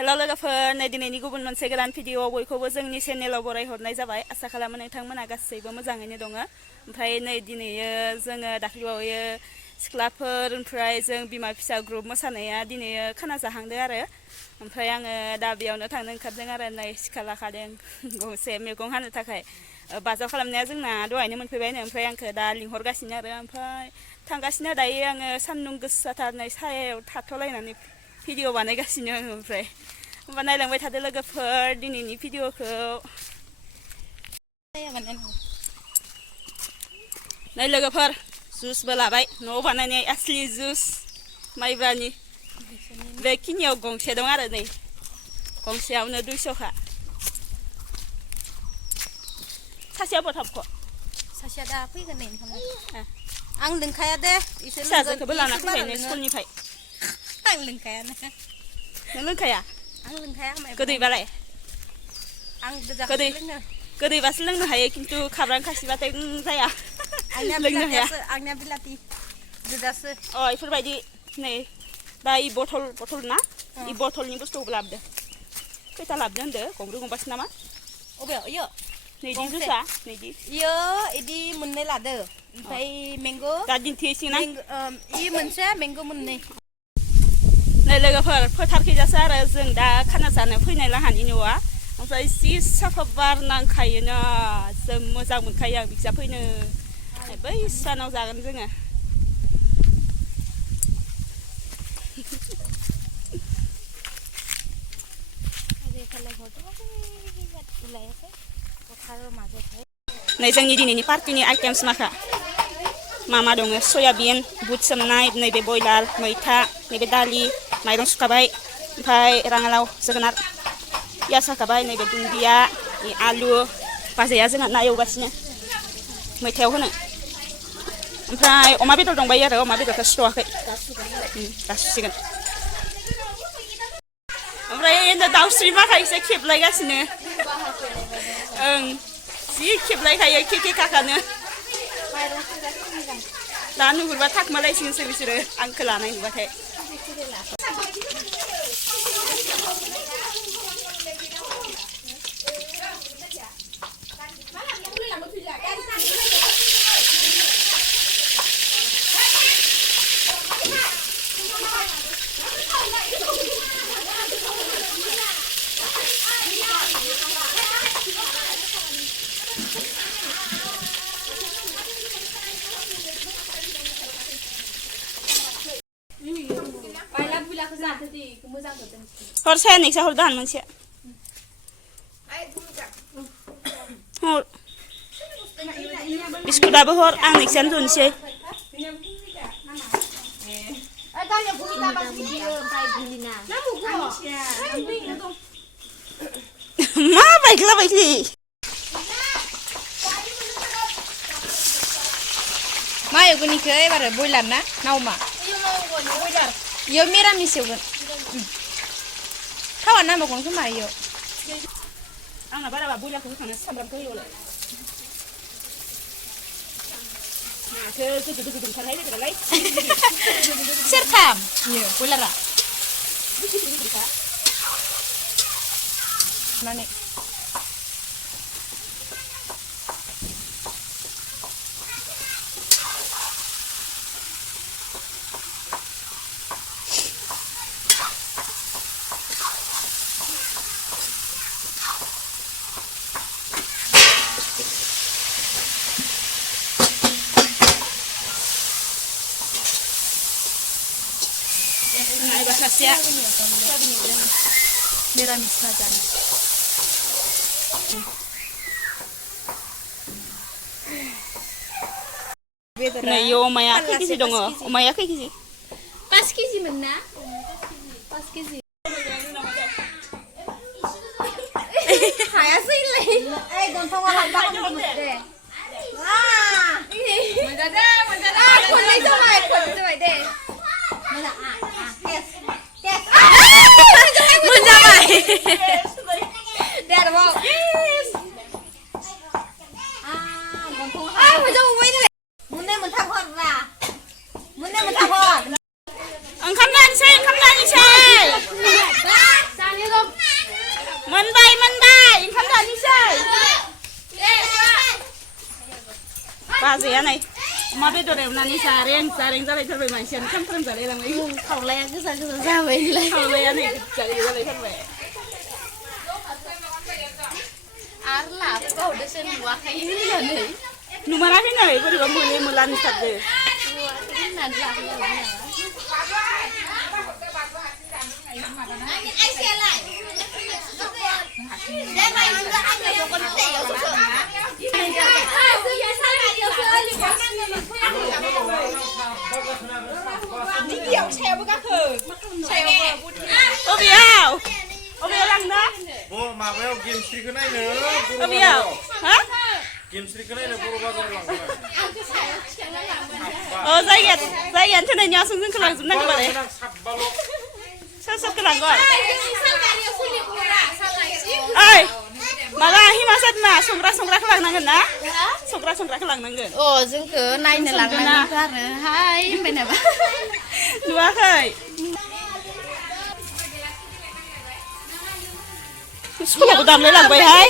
हेल' लोगोफोर नै दिनैनि गुबुन मोनसे गोदान भिडिअ बयखौबो जोंनि चेनेलाव बरायहरनाय जाबाय आसा खालामो नोंथांमोना गासैबो मोजाङैनो दङ ओमफ्राय नै दिनैयो जोङो दाख्लैबावैयो सिख्लाफोर ओमफ्राय जों बिमा फिसा ग्रुप मोसानाया दिनैयो खाना जाहांदों आरो ओमफ्राय आङो दा बेयावनो थांनो ओंखारदों आरो नै सिखा लाखादों गंसे मैगं हानो थाखाय बाजार खालामनाया जोंना दहायनो मोनफैबायनो ओमफ्राय आंखौ दा लिंहरगासिनो आरो ओमफ्राय थांगासिनो दायो आङो सान्दुं गोसाथार नै सायायाव थाथ'लायनानै भिडिअ बानायगासिनो आङो ओमफ्राय होमबा नायलांबाय थादो लोगोफोर दिनैनि भिडिअखौ नै लोगोफोर जुसबो लाबाय न'आव बानायनाय आसलि जुस माइब्रानि बेखिनियाव गंसे दं आरो नै गंसेयावनो 200खा सासेयाव बथाबख' सासेया दा फैगोन नै आं लोंखाया दे फिसाजोखौबो लाना फैबाय स्कुलनिफ्राय आं लोंखायानो नों लोंखाया आं लोंखाया गोदैबालाय आं गोजाखौसो लोङो गोदैबासो लोंनो हायो खिन्थु खाब्रां खासिबाथाय जाया लोंनो हाया आंनिया बिलाथि गोजासो इफोरबायदि नै दा इ बथल ना इ बथलनि बुस्थुखौबो लाबोदो खैथा लाबोदो होनदो गंब्रै गंबासो नामा अबेयाव इयो नैदि जुसा नैदि इयो इदि मोननै लादो ओमफ्राय मेंगो दा दिन्थिहैसिगोन आं इ मोनसे मेंगो मोननै नै लोगोफोर फोथारखैजासो आरो जों दा खाना जानो फैनाय लाहानि न'आ ओमफ्राय जि साफा बार नांखायोना जों मोजां मोनखायो आं बिखिजा फैनो बै सानाव जागोन जोङो नै जोंनि दिनैनि पार्टिनि आइटेम्स माखा मा दङ सयाबिन बुट सोमनाय नैबे बयलार मैथा नैबे दालि माइरं सुखाबाय ओमफ्राय राङालाव जोगोनार पियास हाखाबाय नैबे दुन्दिया आलु बाजैया जोंहा ना एवगासिनो मैथायाव होनो ओमफ्राय अमा बेदर दंबायो आरो अमा बेदरखौ सुथ'वाखै दा सुसिगोन ओमफ्राय दाउस्रि माखायसो खेबलायगासिनो ओं जि खेबलायखायो के काकानो दा नुहुरबा थाखोमालायसिगोनसो बिसोरो आंखौ लानाय नुबाथाय हर साया नैसा हर दान मोनसे हर बिस्कुटाबो हर आं नैसानो दोनसै मा बायख्ला बायख्लि मा एवगोननिखौ एबार बयलार ना नावमा इयो मिरामिस एवगोन थावा नांबावगोन खोमा इयो आंना बाराबा बयलारखौ होखांनो सामब्रामखौ होयोलाय माथो गोदो ओंखारहाय लोगोलाय सेरथाम इयो बयलारा नानै सासेया मिरामिस ना जानो नै अमाया खै केजि दङ अमाया खै केजि 5 केजि मोन ना 5 केजि हायासैलाय ओइ दंफाङाव हाबबा हामगौमोन दे मोनजादों खननै जाबाय दे मोजां मोनजाबाय दे आरोबाव मोनजाबावबाय नोंलाय मोननै मोनथाम हरना मोननै मोनथाम हर ओंखाम जानोसै नै अमा बेदर एवनानै जारें जालायथारबाय मानसियानो सामफ्राम जालायलांबाय खावलाया गोजा गोजा जाबाय खावलाया नै जालायथारबाय आरो लाबोबावदोसो नुवाखै होननानै नुमाराखै नै बोरैबा मोले मोला नुथारदो अबेयाव लांनो माबायाव गेमस्रिखौ नायनो अबेयाव हा गेमस्रिखौ नायनो बर' बाजाराव लांगोन जायगायानो थोनायनि आसं जोंखौ लांजोबनांगौ माने सोरखौ लांगोन ओइ माबा हिमासादमा संग्राखौ लांनांगोन ना संग्राखौ लांनांगोन अ जोंखौ नायनो लांनांगौ आरो हाय होनबाय नामा नुवाखै सल'बो दामलाय लांबायहाय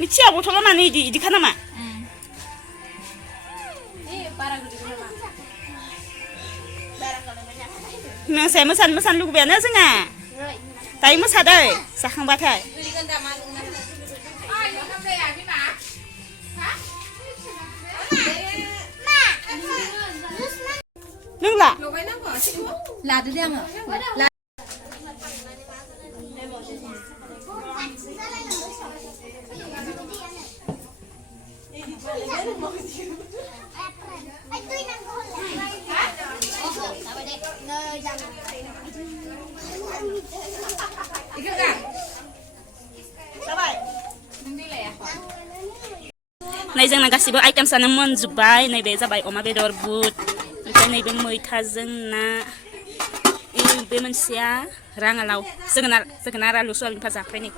मिथिया बथला मानो इदिखा नामा मोसानो लुगैबायानो जोंहा दायो मोसादै जाखांबाथाय नोंला लादो दे आङो नै जोंना गासिबो आइटेमसानो मोनजोब्बाय नैबे जाबाय अमा बेदर बुट ओमफ्राय नैबे मैथाजों ना बे मोनसेया राङालाव जोगोनार आलु सयाबिन भाजा ओमफ्राय नै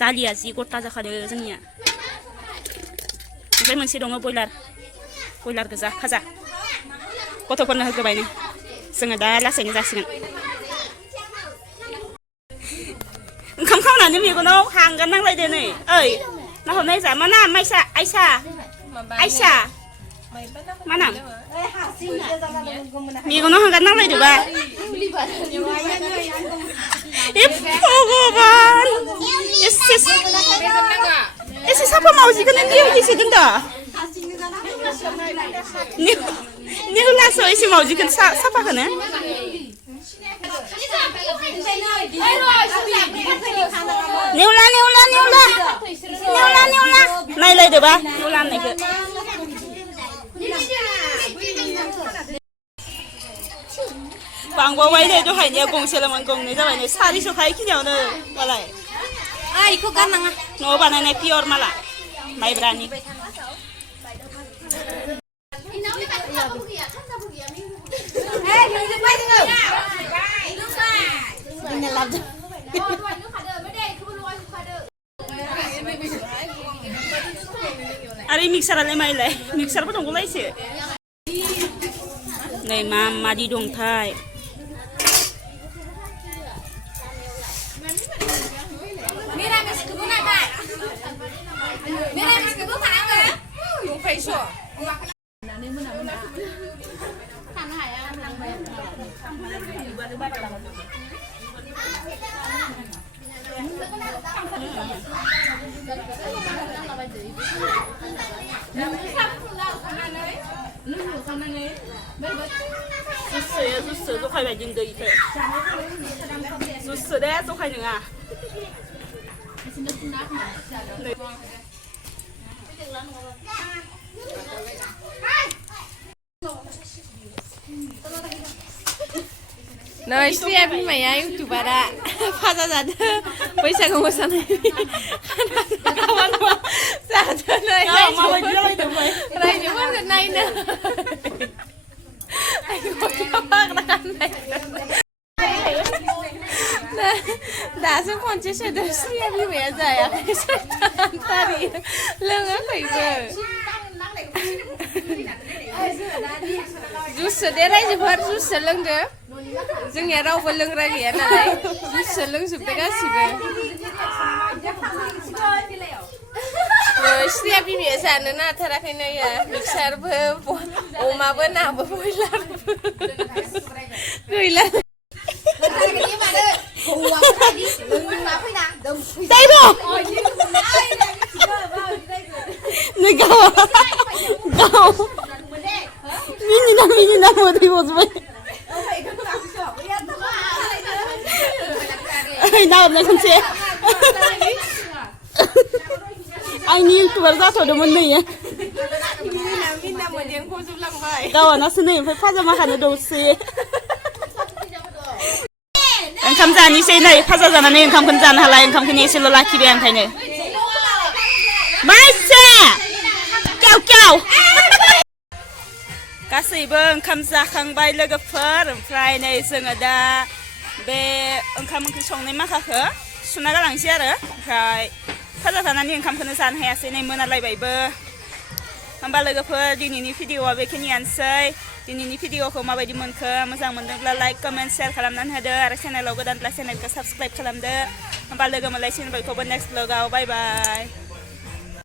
दालिया जि गथा जाखादो जोंनिया ओमफ्राय मोनसे दङ बयलार गोजा भाजा गथ'फोरनो होग्रोबाय नै जोङो दा लासैनो जासिगोन ओंखाम खावनानै मेगनाव हांगार नांलायदो नै ओइ नाहरनाय जा मा नाम आइसा मा नाम मेगनाव हांगार नांलायदोबा भगबान एसे साफा मावजिखौनो निहुदिसो दोनदा निहुलासो एसे मावजिखौनो साफाखौनो नेवला नायलायदोबा नेवला होननायखौ बांबावबाय नै दहायनिया गंसेल'मोन गंनै जाबाय नै 400 खिनियावनो मालाय इखौ गारनाङा न'आव बानायनाय पियर माला माइब्रानि आरो मिक्सारालाय माइलाय मिक्सारबो दंगौलायसो नै मादि दंथाय जुसो जखायबाय जों दैखौ जुसो दे जखाय नङा नै श्रिया बिमाया इउटुबारा फाजा जादो बैसागु मोसानाय जादो नै माबायदि जालायदोंबाय रायजोफोरखौ नायनो दासो खनसे सोदों श्रिया बिमाया जायाखै सैतानथारि लोङाखैबो जुससो दे रायजोफोर जुससो लोंदो जोंनिया रावबो लोंग्रा गैया नालाय जुससो लोंजोबदो गासिबो श्रिया बिमाया जानोनो हाथाराखैनो इयो मिक्सारबो अमाबो नाबो बयलारबो गैला Taibo! Này gào gào mini na mo thì một vậy nào này không xe anh nhìn tuổi ra thôi đâu muốn này đâu nó xin này phải phát ra mà hẳn đồ xe ओंखाम जानोसै नै फाजा जानानै ओंखामखौनो जानो हाला ओंखामखौनो एसेल' लाखिबाय आं ओंखायनो माइसे केव केव गासैबो ओंखाम जाखांबाय लोगोफोर ओमफ्राय नै जोङो दा बे ओंखाम ओंख्रि संनाय माखाखौ सुना गालांसै आरो ओमफ्राय फाजा जानानै ओंखामखौनो जानो हायासै नै मोनालायबायबो होमबा लोगोफोर दिनैनि भिडिअआ बेखिनियानोसै दिनैनि भिडिअखौ माबायदि मोनखो मोजां मोनदोंब्ला लाइक कमेन्ट शेयार खालामनानै होदो आरो चेनेलाव गोदानब्ला चेनेलखौ साबस्क्राइब खालामदो होमबा लोगो मोनलायसिगोन बयखौबो नेक्स्ट ब्लगाव बाय बाय